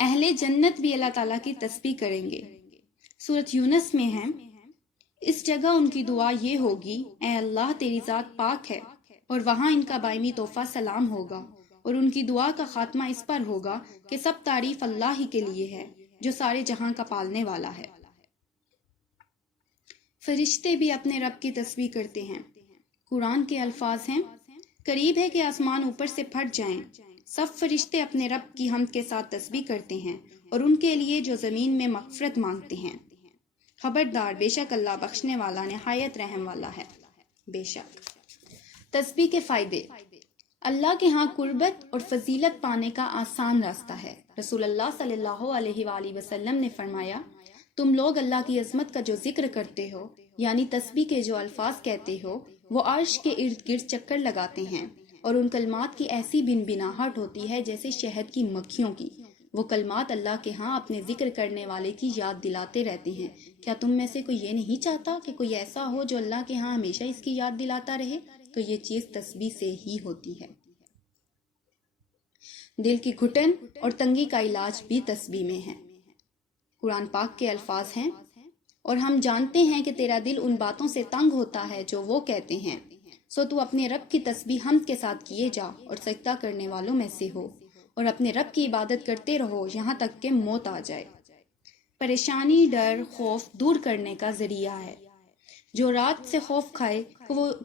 اہل جنت بھی اللہ تعالیٰ کی تسبیح کریں گے۔ سورۃ یونس میں ہے، اس جگہ ان کی دعا یہ ہوگی، اے اللہ تیری ذات پاک ہے، اور وہاں ان کا باہمی تحفہ سلام ہوگا، اور ان کی دعا کا خاتمہ اس پر ہوگا کہ سب تعریف اللہ ہی کے لیے ہے جو سارے جہاں کا پالنے والا ہے۔ فرشتے بھی اپنے رب کی تسبیح کرتے ہیں۔ قرآن کے الفاظ ہیں، قریب ہے کہ آسمان اوپر سے پھٹ جائیں، سب فرشتے اپنے رب کی حمد کے ساتھ تسبیح کرتے ہیں اور ان کے لیے جو زمین میں مغفرت مانگتے ہیں۔ خبردار، بے شک اللہ بخشنے والا نہایت رحم والا ہے۔ بے شک تسبیح کے فائدے۔ اللہ کے ہاں قربت اور فضیلت پانے کا آسان راستہ ہے۔ رسول اللہ صلی اللہ علیہ وآلہ وسلم نے فرمایا، تم لوگ اللہ کی عظمت کا جو ذکر کرتے ہو، یعنی تسبیح کے جو الفاظ کہتے ہو، وہ عرش کے ارد گرد چکر لگاتے ہیں، اور ان کلمات کی ایسی بنبناہٹ ہوتی ہے جیسے شہد کی مکھیوں کی۔ وہ کلمات اللہ کے ہاں اپنے ذکر کرنے والے کی یاد دلاتے رہتے ہیں۔ کیا تم میں سے کوئی یہ نہیں چاہتا کہ کوئی ایسا ہو جو اللہ کے ہاں ہمیشہ اس کی یاد دلاتا رہے؟ تو یہ چیز تسبیح سے ہی ہوتی ہے۔ دل کی گھٹن اور تنگی کا علاج بھی تسبیح میں ہے۔ قرآن پاک کے الفاظ ہیں، اور ہم جانتے ہیں کہ تیرا دل ان باتوں سے تنگ ہوتا ہے جو وہ کہتے ہیں، سو تو اپنے رب کی تسبیح حمد کے ساتھ کیے جا اور سجدہ کرنے والوں میں سے ہو، اور اپنے رب کی عبادت کرتے رہو یہاں تک کہ موت آ جائے۔ پریشانی، ڈر، خوف دور کرنے کا ذریعہ ہے۔ جو رات سے خوف کھائے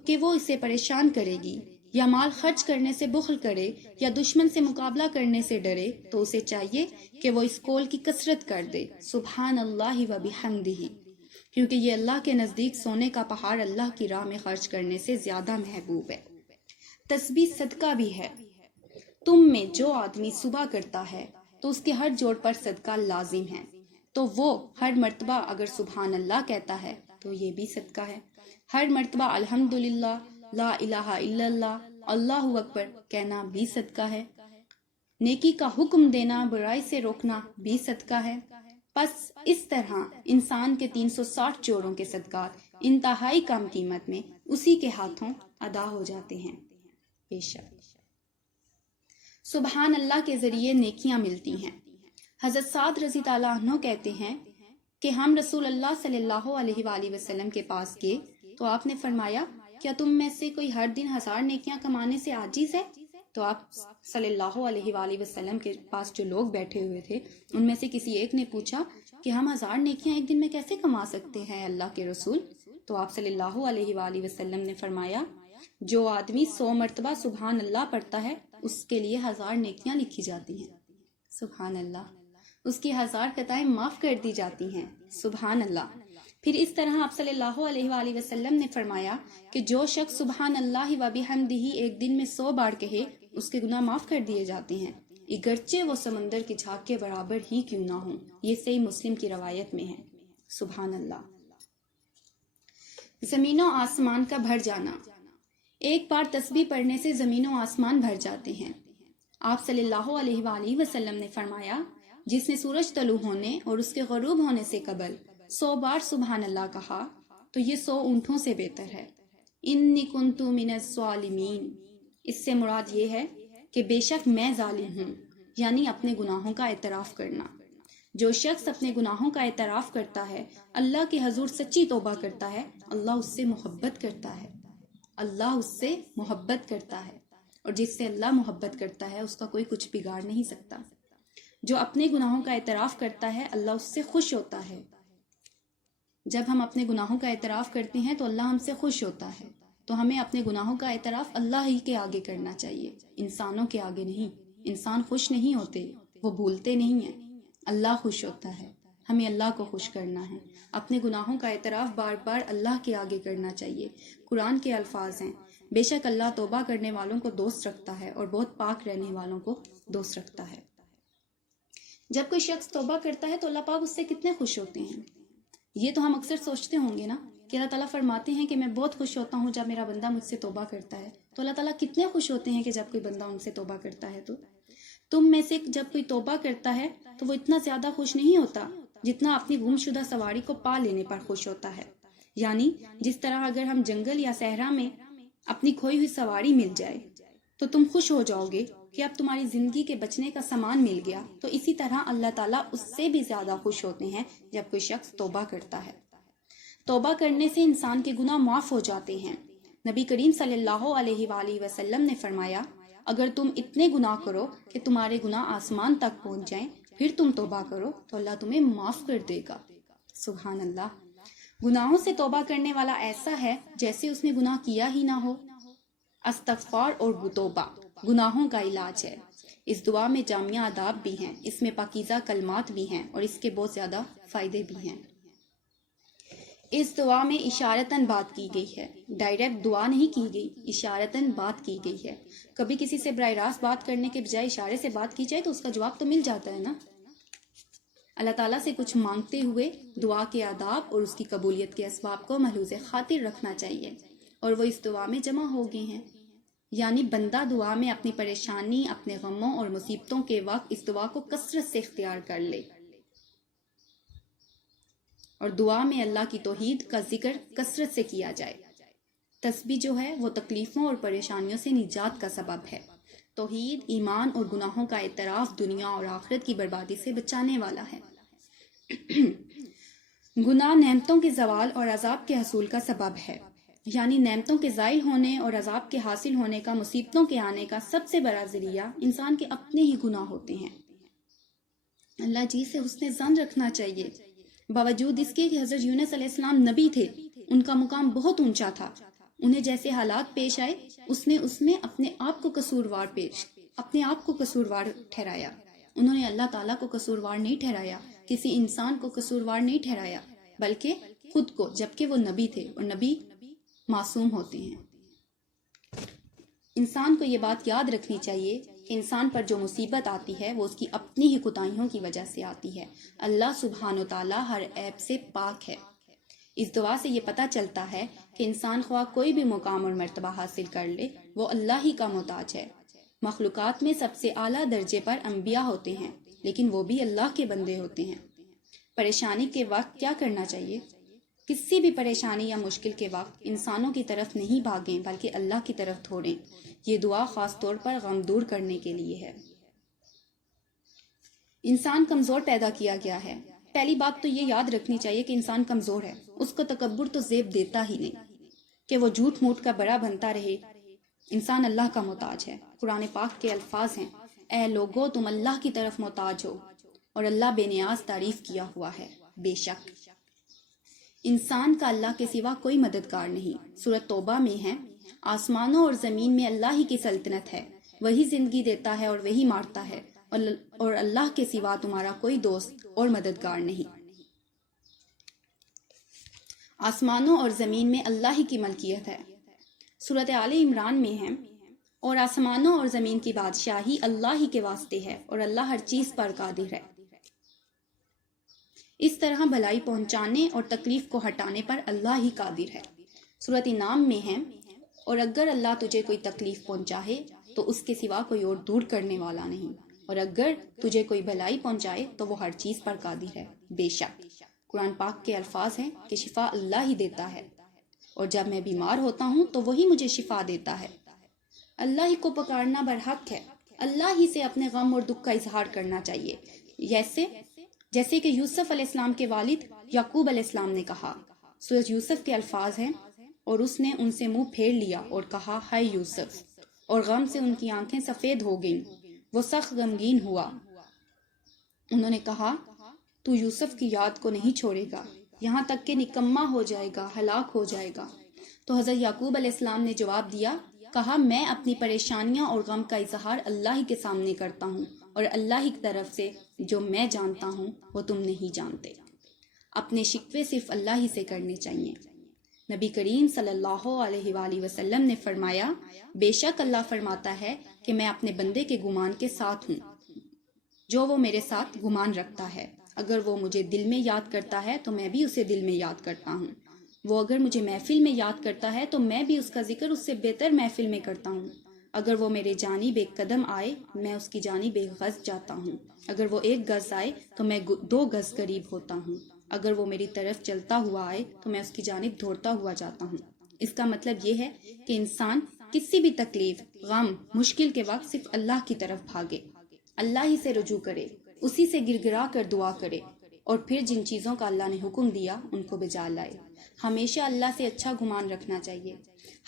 کہ وہ اسے پریشان کرے گی، یا مال خرچ کرنے سے بخل کرے، یا دشمن سے مقابلہ کرنے سے ڈرے، تو اسے چاہیے کہ وہ اس قول کی کثرت کر دے، سبحان اللہ و بحمدہ، کیونکہ یہ اللہ کے نزدیک سونے کا پہاڑ اللہ کی راہ میں خرچ کرنے سے زیادہ محبوب ہے۔ تسبیح صدقہ بھی ہے۔ تم میں جو آدمی صبح کرتا ہے تو اس کے ہر جوڑ پر صدقہ لازم ہے، تو وہ ہر مرتبہ اگر سبحان اللہ کہتا ہے تو یہ بھی صدقہ ہے۔ ہر مرتبہ الحمدللہ، لا الہ الا اللہ، اللہ اکبر کہنا بھی صدقہ ہے۔ نیکی کا حکم دینا، برائی سے روکنا بھی صدقہ ہے۔ پس اس طرح انسان کے 360 جوڑوں کے صدقات انتہائی کم قیمت میں اسی کے ہاتھوں ادا ہو جاتے ہیں۔ بے شک سبحان اللہ کے ذریعے نیکیاں ملتی ہیں۔ حضرت سعد رضی اللہ عنہ کہتے ہیں کہ ہم رسول اللہ صلی اللہ علیہ وآلہ وسلم کے پاس گئے تو آپ نے فرمایا، کیا تم میں سے کوئی ہر دن 1000 نیکیاں کمانے سے عاجز ہے؟ تو آپ صلی اللہ علیہ وآلہ وسلم کے پاس جو لوگ بیٹھے ہوئے تھے ان میں سے کسی ایک نے پوچھا کہ ہم 1000 نیکیاں ایک دن میں کیسے کما سکتے ہیں اللہ کے رسول؟ تو آپ صلی اللہ علیہ وآلہ وسلم نے فرمایا، جو آدمی 100 مرتبہ سبحان اللہ پڑھتا ہے اس کے لیے 1000 نیکیاں لکھی جاتی ہیں۔ سبحان اللہ، اس کی 1000 خطائیں معاف کر دی جاتی ہیں۔ سبحان اللہ۔ پھر اس طرح آپ صلی اللہ علیہ وآلہ وسلم نے فرمایا کہ جو شخص سبحان اللہ و بحمدہ ایک دن میں 100 بار کہے اس کے گناہ معاف کر دیے جاتے ہیں، اگرچہ وہ سمندر کی جھاگ کے برابر ہی کیوں نہ ہوں۔ یہ صحیح مسلم کی روایت میں ہے۔ سبحان اللہ۔ زمین و آسمان کا بھر جانا۔ ایک بار تسبیح پڑھنے سے زمین و آسمان بھر جاتے ہیں۔ آپ صلی اللہ علیہ وآلہ وسلم نے فرمایا، جس نے سورج طلوع ہونے اور اس کے غروب ہونے سے قبل 100 بار سبحان اللہ کہا تو یہ 100 اونٹوں سے بہتر ہے۔ انی کنت من الظالمین، اس سے مراد یہ ہے کہ بے شک میں ظالم ہوں، یعنی اپنے گناہوں کا اعتراف کرنا۔ جو شخص اپنے گناہوں کا اعتراف کرتا ہے، اللہ کے حضور سچی توبہ کرتا ہے، اللہ اس سے محبت کرتا ہے۔ اللہ اس سے محبت کرتا ہے، اور جس سے اللہ محبت کرتا ہے اس کا کوئی کچھ بگاڑ نہیں سکتا۔ جو اپنے گناہوں کا اعتراف کرتا ہے اللہ اس سے خوش ہوتا ہے۔ جب ہم اپنے گناہوں کا اعتراف کرتے ہیں تو اللہ ہم سے خوش ہوتا ہے، تو ہمیں اپنے گناہوں کا اعتراف اللہ ہی کے آگے کرنا چاہیے، انسانوں کے آگے نہیں۔ انسان خوش نہیں ہوتے، وہ بھولتے نہیں ہیں، اللہ خوش ہوتا ہے۔ ہمیں اللہ کو خوش کرنا ہے، اپنے گناہوں کا اعتراف بار بار اللہ کے آگے کرنا چاہیے۔ قرآن کے الفاظ ہیں، بے شک اللہ توبہ کرنے والوں کو دوست رکھتا ہے اور بہت پاک رہنے والوں کو دوست رکھتا ہے۔ جب کوئی شخص توبہ کرتا ہے تو اللہ پاک اس سے کتنے خوش ہوتے ہیں، یہ تو ہم اکثر سوچتے ہوں گے نا کہ اللہ تعالیٰ فرماتے ہیں کہ میں بہت خوش ہوتا ہوں جب میرا بندہ مجھ سے توبہ کرتا ہے، تو اللہ تعالیٰ کتنے خوش ہوتے ہیں کہ جب کوئی بندہ ان سے توبہ کرتا ہے۔ تو تم میں سے جب کوئی توبہ کرتا ہے تو وہ اتنا زیادہ خوش نہیں ہوتا جتنا اپنی گم شدہ سواری کو پا لینے پر خوش ہوتا ہے۔ یعنی جس طرح اگر ہم جنگل یا صحرا میں اپنی کھوئی ہوئی سواری مل جائے تو تم خوش ہو جاؤ گے کہ اب تمہاری زندگی کے بچنے کا سامان مل گیا، تو اسی طرح اللہ تعالیٰ اس سے بھی زیادہ خوش ہوتے ہیں جب کوئی شخص توبہ کرتا ہے۔ توبہ کرنے سے انسان کے گناہ معاف ہو جاتے ہیں۔ نبی کریم صلی اللہ علیہ وآلہ وسلم نے فرمایا، اگر تم اتنے گناہ کرو کہ تمہارے گناہ آسمان تک پہنچ جائیں، پھر تم توبہ کرو تو اللہ تمہیں معاف کر دے گا۔ سبحان اللہ۔ گناہوں سے توبہ کرنے والا ایسا ہے جیسے اس نے گناہ کیا ہی نہ ہو۔ استغفار اور توبہ گناہوں کا علاج ہے۔ اس دعا میں جامع آداب بھی ہیں، اس میں پاکیزہ کلمات بھی ہیں اور اس کے بہت زیادہ فائدے بھی ہیں۔ اس دعا میں اشارتاً بات کی گئی ہے، ڈائریکٹ دعا نہیں کی گئی، اشارتاً بات کی گئی ہے۔ کبھی کسی سے براہ راست بات کرنے کے بجائے اشارے سے بات کی جائے تو اس کا جواب تو مل جاتا ہے نا۔ اللہ تعالیٰ سے کچھ مانگتے ہوئے دعا کے آداب اور اس کی قبولیت کے اسباب کو ملحوظ خاطر رکھنا چاہیے، اور وہ اس دعا میں جمع ہو گئے ہیں۔ یعنی بندہ دعا میں اپنی پریشانی، اپنے غموں اور مصیبتوں کے وقت اس دعا کو کثرت سے اختیار کر لے، اور دعا میں اللہ کی توحید کا ذکر کثرت سے کیا جائے۔ تسبیح جو ہے وہ تکلیفوں اور پریشانیوں سے نجات کا سبب ہے۔ توحید، ایمان اور گناہوں کا اعتراف دنیا اور آخرت کی بربادی سے بچانے والا ہے۔ گناہ نعمتوں کے زوال اور عذاب کے حصول کا سبب ہے، یعنی نعمتوں کے زائل ہونے اور عذاب کے حاصل ہونے کا، مصیبتوں کے آنے کا سب سے بڑا ذریعہ انسان کے اپنے ہی گناہ ہوتے ہیں۔ اللہ جی سے حسن ظن رکھنا چاہیے۔ باوجود اس کے کہ حضرت یونس علیہ السلام نبی تھے، ان کا مقام بہت اونچا تھا، انہیں جیسے حالات پیش آئے اس میں اپنے آپ کو قصوروار ٹھہرایا۔ انہوں نے اللہ تعالیٰ کو قصوروار نہیں ٹھہرایا، کسی انسان کو قصوروار نہیں ٹھہرایا، بلکہ خود کو، جبکہ وہ نبی تھے اور نبی معصوم ہوتے ہیں۔ انسان کو یہ بات یاد رکھنی چاہیے کہ انسان پر جو مصیبت آتی ہے وہ اس کی اپنی ہی کوتاہیوں کی وجہ سے آتی ہے۔ اللہ سبحانہ وتعالی ہر عیب سے پاک ہے۔ اس دعا سے یہ پتہ چلتا ہے کہ انسان خواہ کوئی بھی مقام اور مرتبہ حاصل کر لے، وہ اللہ ہی کا محتاج ہے۔ مخلوقات میں سب سے اعلیٰ درجے پر انبیاء ہوتے ہیں، لیکن وہ بھی اللہ کے بندے ہوتے ہیں۔ پریشانی کے وقت کیا کرنا چاہیے؟ کسی بھی پریشانی یا مشکل کے وقت انسانوں کی طرف نہیں بھاگیں بلکہ اللہ کی طرف دوڑیں۔ یہ دعا خاص طور پر غم دور کرنے کے لیے ہے۔ انسان کمزور پیدا کیا گیا ہے۔ پہلی بات تو یہ یاد رکھنی چاہیے کہ انسان کمزور ہے، اس کو تکبر تو زیب دیتا ہی نہیں کہ وہ جھوٹ موٹ کا بڑا بنتا رہے۔ انسان اللہ کا محتاج ہے۔ قرآن پاک کے الفاظ ہیں، اے لوگو تم اللہ کی طرف محتاج ہو اور اللہ بے نیاز تعریف کیا ہوا ہے۔ بے شک انسان کا اللہ کے سوا کوئی مددگار نہیں۔ سورۃ توبہ میں ہے، آسمانوں اور زمین میں اللہ ہی کی سلطنت ہے، وہی زندگی دیتا ہے اور وہی مارتا ہے، اور اللہ کے سوا تمہارا کوئی دوست اور مددگار نہیں۔ آسمانوں اور زمین میں اللہ ہی کی ملکیت ہے۔ سورۃ آل عمران میں ہے، اور آسمانوں اور زمین کی بادشاہی اللہ ہی کے واسطے ہے اور اللہ ہر چیز پر قادر ہے۔ اس طرح بھلائی پہنچانے اور تکلیف کو ہٹانے پر اللہ ہی قادر ہے۔ سورۃ انعام میں ہے، اور اگر اللہ تجھے کوئی تکلیف پہنچائے تو اس کے سوا کوئی اور دور کرنے والا نہیں، اور اگر تجھے کوئی بھلائی پہنچائے تو وہ ہر چیز پر قادر ہے۔ بے شک قرآن پاک کے الفاظ ہیں کہ شفا اللہ ہی دیتا ہے، اور جب میں بیمار ہوتا ہوں تو وہی مجھے شفا دیتا ہے۔ اللہ ہی کو پکارنا برحق ہے، اللہ ہی سے اپنے غم اور دکھ کا اظہار کرنا چاہیے، جیسے کہ یوسف علیہ السلام کے والد یعقوب علیہ السلام نے کہا۔ سورۃ یوسف کے الفاظ ہیں، اور اس نے ان سے منہ پھیر لیا اور کہا، ہائے یوسف، اور غم سے ان کی آنکھیں سفید ہو گئیں، وہ سخت غمگین ہوا۔ انہوں نے کہا، تو یوسف کی یاد کو نہیں چھوڑے گا یہاں تک کہ نکما ہو جائے گا، ہلاک ہو جائے گا۔ تو حضرت یعقوب علیہ السلام نے جواب دیا، کہا، میں اپنی پریشانیاں اور غم کا اظہار اللہ ہی کے سامنے کرتا ہوں، اور اللہ ہی کی طرف سے جو میں جانتا ہوں وہ تم نہیں جانتے۔ اپنے شکوے صرف اللہ ہی سے کرنے چاہیے۔ نبی کریم صلی اللہ علیہ وآلہ وسلم نے فرمایا، بے شک اللہ فرماتا ہے کہ میں اپنے بندے کے گمان کے ساتھ ہوں جو وہ میرے ساتھ گمان رکھتا ہے۔ اگر وہ مجھے دل میں یاد کرتا ہے تو میں بھی اسے دل میں یاد کرتا ہوں، وہ اگر مجھے محفل میں یاد کرتا ہے تو میں بھی اس کا ذکر اس سے بہتر محفل میں کرتا ہوں۔ اگر وہ میرے جانب ایک قدم آئے میں اس کی جانب ایک گز جاتا ہوں، اگر وہ 1 گز آئے تو میں 2 گز قریب ہوتا ہوں، اگر وہ میری طرف چلتا ہوا آئے تو میں اس کی جانب دوڑتا ہوا جاتا ہوں۔ اس کا مطلب یہ ہے کہ انسان کسی بھی تکلیف، غم، مشکل کے وقت صرف اللہ کی طرف بھاگے، اللہ ہی سے رجوع کرے، اسی سے گر گرا کر دعا کرے، اور پھر جن چیزوں کا اللہ نے حکم دیا ان کو بجا لائے۔ ہمیشہ اللہ سے اچھا گمان رکھنا چاہیے،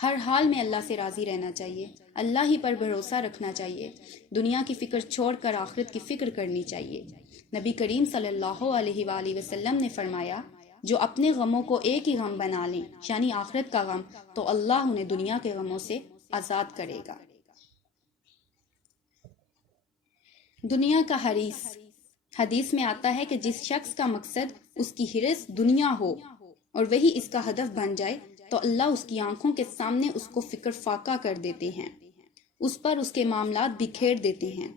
ہر حال میں اللہ سے راضی رہنا چاہیے، اللہ ہی پر بھروسہ رکھنا چاہیے، دنیا کی فکر چھوڑ کر آخرت کی فکر کرنی چاہیے۔ نبی کریم صلی اللہ علیہ وآلہ وسلم نے فرمایا، جو اپنے غموں کو ایک ہی غم بنا لیں، یعنی آخرت کا غم، تو اللہ انہیں دنیا کے غموں سے آزاد کرے گا۔ دنیا کا حریص۔ حدیث میں آتا ہے کہ جس شخص کا مقصد اس کی حرص دنیا ہو اور وہی اس کا ہدف بن جائے تو اللہ اس کی آنکھوں کے سامنے اس کو فکر فاقہ کر دیتے ہیں، اس پر اس کے معاملات بکھیر دیتے ہیں،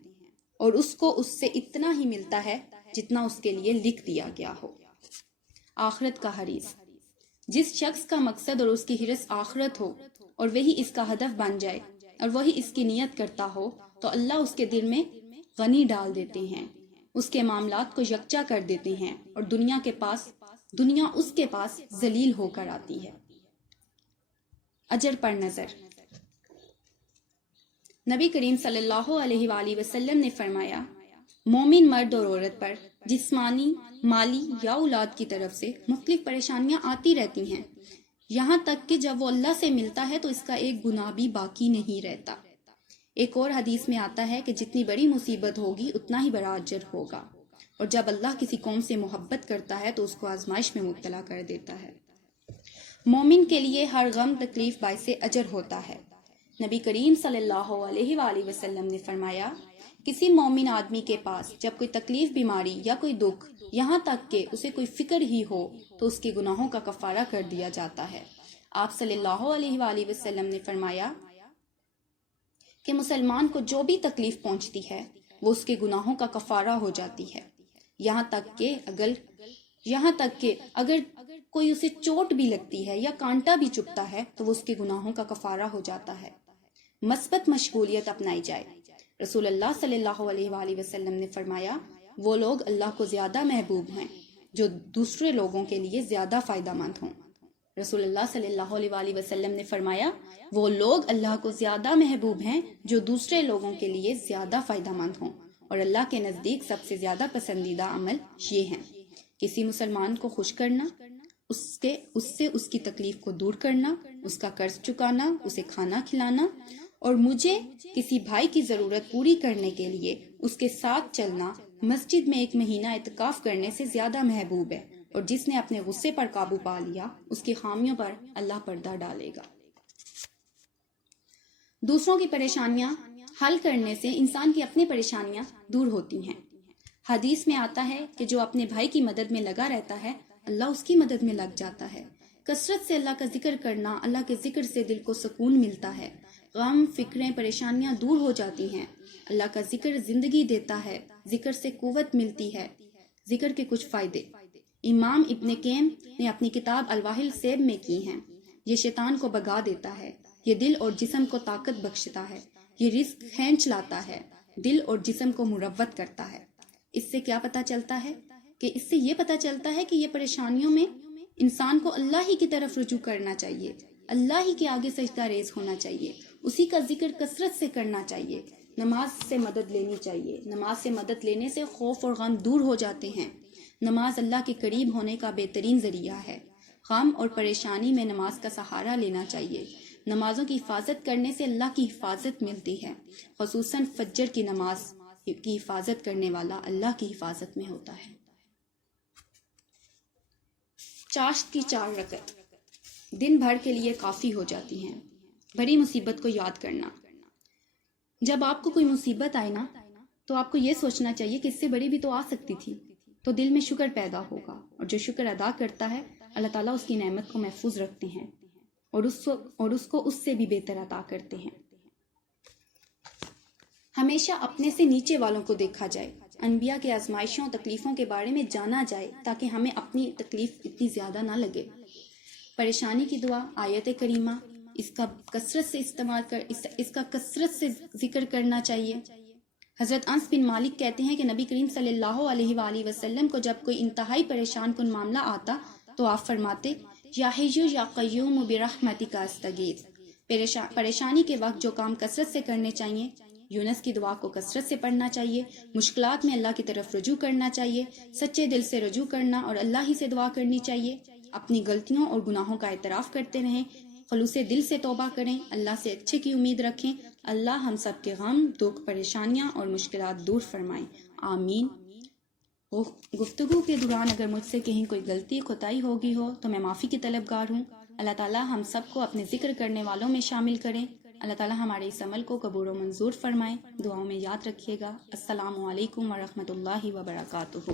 اور اس کو اس سے اتنا ہی ملتا ہے جتنا اس کے لیے لکھ دیا گیا ہو۔ آخرت کا حریص۔ جس شخص کا مقصد اور اس کی حرص آخرت ہو اور وہی اس کا ہدف بن جائے اور وہی اس کی نیت کرتا ہو تو اللہ اس کے دل میں غنی ڈال دیتے ہیں، اس کے معاملات کو یکجا کر دیتے ہیں، اور دنیا اس کے پاس ذلیل ہو کر آتی ہے۔ اجر پر نظر۔ نبی کریم صلی اللہ علیہ وآلہ وسلم نے فرمایا، مومن مرد اور عورت پر جسمانی، مالی یا اولاد کی طرف سے مختلف پریشانیاں آتی رہتی ہیں، یہاں تک کہ جب وہ اللہ سے ملتا ہے تو اس کا ایک گناہ بھی باقی نہیں رہتا۔ ایک اور حدیث میں آتا ہے کہ جتنی بڑی مصیبت ہوگی اتنا ہی بڑا اجر ہوگا، اور جب اللہ کسی قوم سے محبت کرتا ہے تو اس کو آزمائش میں مبتلا کر دیتا ہے۔ مومن کے لیے ہر غم تکلیف باعث اجر ہوتا ہے۔ نبی کریم صلی اللہ علیہ وآلہ وسلم نے فرمایا، کسی مومن آدمی کے پاس جب کوئی تکلیف، بیماری یا کوئی دکھ، یہاں تک کہ اسے کوئی فکر ہی ہو تو اس کے گناہوں کا کفارہ کر دیا جاتا ہے۔ آپ صلی اللہ علیہ وآلہ وسلم نے فرمایا کہ مسلمان کو جو بھی تکلیف پہنچتی ہے وہ اس کے گناہوں کا کفارہ ہو جاتی ہے، یہاں تک کہ اگر کوئی اسے چوٹ بھی لگتی ہے یا کانٹا بھی چبھتا ہے تو وہ اس کے گناہوں کا کفارہ ہو جاتا ہے۔ مثبت مشغولیت اپنائی جائے۔ رسول اللہ صلی اللہ علیہ وآلہ وسلم نے فرمایا، وہ لوگ اللہ کو زیادہ محبوب ہیں جو دوسرے لوگوں کے لیے زیادہ فائدہ مند ہوں۔ رسول اللہ صلی اللہ علیہ وآلہ وسلم نے فرمایا، وہ لوگ اللہ کو زیادہ محبوب ہیں جو دوسرے لوگوں کے لیے زیادہ فائدہ مند ہوں، اور اللہ کے نزدیک سب سے زیادہ پسندیدہ عمل یہ ہیں: کسی مسلمان کو خوش کرنا، اس سے اس کی تکلیف کو دور کرنا، اس کا قرض چکانا، اسے کھانا کھلانا، اور مجھے کسی بھائی کی ضرورت پوری کرنے کے لیے اس کے ساتھ چلنا مسجد میں 1 مہینہ اعتکاف کرنے سے زیادہ محبوب ہے، اور جس نے اپنے غصے پر قابو پا لیا اس کی خامیوں پر اللہ پردہ ڈالے گا۔ دوسروں کی پریشانیاں حل کرنے سے انسان کی اپنی پریشانیاں دور ہوتی ہیں۔ حدیث میں آتا ہے کہ جو اپنے بھائی کی مدد میں لگا رہتا ہے اللہ اس کی مدد میں لگ جاتا ہے۔ کثرت سے اللہ کا ذکر کرنا، اللہ کے ذکر سے دل کو سکون ملتا ہے، غم، فکریں، پریشانیاں دور ہو جاتی ہیں۔ اللہ کا ذکر زندگی دیتا ہے، ذکر سے قوت ملتی ہے۔ ذکر کے کچھ فائدے امام ابن قیم نے اپنی کتاب الواحل سیب میں کی ہیں۔ یہ شیطان کو بھگا دیتا ہے، یہ دل اور جسم کو طاقت بخشتا ہے، یہ رزق کھینچ لاتا ہے، دل اور جسم کو مروت کرتا ہے۔ اس سے کیا پتہ چلتا ہے؟ کہ اس سے یہ پتہ چلتا ہے کہ یہ پریشانیوں میں انسان کو اللہ ہی کی طرف رجوع کرنا چاہیے، اللہ ہی کے آگے سجدہ ریز ہونا چاہیے، اسی کا ذکر کثرت سے کرنا چاہیے، نماز سے مدد لینی چاہیے۔ نماز سے مدد لینے سے خوف اور غم دور ہو جاتے ہیں۔ نماز اللہ کے قریب ہونے کا بہترین ذریعہ ہے۔ غم اور پریشانی میں نماز کا سہارا لینا چاہیے۔ نمازوں کی حفاظت کرنے سے اللہ کی حفاظت ملتی ہے، خصوصاً فجر کی نماز کی حفاظت کرنے والا اللہ کی حفاظت میں ہوتا ہے۔ چاشت کی 4 رکعت دن بھر کے لیے کافی ہو جاتی ہیں۔ بڑی مصیبت کو یاد کرنا۔ جب آپ کو کوئی مصیبت آئے نا تو آپ کو یہ سوچنا چاہیے کہ اس سے بڑی بھی تو آ سکتی تھی، تو دل میں شکر پیدا ہوگا، اور جو شکر ادا کرتا ہے اللہ تعالیٰ اس کی نعمت کو محفوظ رکھتے ہیں اور اس کو اس سے بھی بہتر عطا کرتے ہیں۔ ہمیشہ اپنے سے نیچے والوں کو دیکھا جائے، انبیاء کے آزمائشوں اور تکلیفوں کے بارے میں جانا جائے تاکہ ہمیں اپنی تکلیف اتنی زیادہ نہ لگے۔ پریشانی کی دعا، آیت کریمہ، اس کا کثرت سے ذکر کرنا چاہیے۔ حضرت انس بن مالک کہتے ہیں کہ نبی کریم صلی اللہ علیہ وآلہ وسلم کو جب کوئی انتہائی پریشان کن معاملہ آتا تو آپ فرماتے، یا حیّ یا قیوم برحمتک استغیث، پریشانی کے وقت جو کام کثرت سے کرنے چاہیے، یونس کی دعا کو کثرت سے پڑھنا چاہیے، مشکلات میں اللہ کی طرف رجوع کرنا چاہیے، سچے دل سے رجوع کرنا اور اللہ ہی سے دعا کرنی چاہیے، اپنی غلطیوں اور گناہوں کا اعتراف کرتے رہیں، خلوص دل سے توبہ کریں، اللہ سے اچھے کی امید رکھیں۔ اللہ ہم سب کے غم، دکھ، پریشانیاں اور مشکلات دور فرمائیں، آمین۔ گفتگو کے دوران اگر مجھ سے کہیں کوئی غلطی خطائی ہوگی ہو تو میں معافی کی طلبگار ہوں۔ اللہ تعالیٰ ہم سب کو اپنے ذکر کرنے والوں میں شامل کریں۔ اللہ تعالیٰ ہمارے اس عمل کو قبول و منظور فرمائے۔ دعاؤں میں یاد رکھیے گا۔ السلام علیکم ورحمۃ اللہ وبرکاتہ۔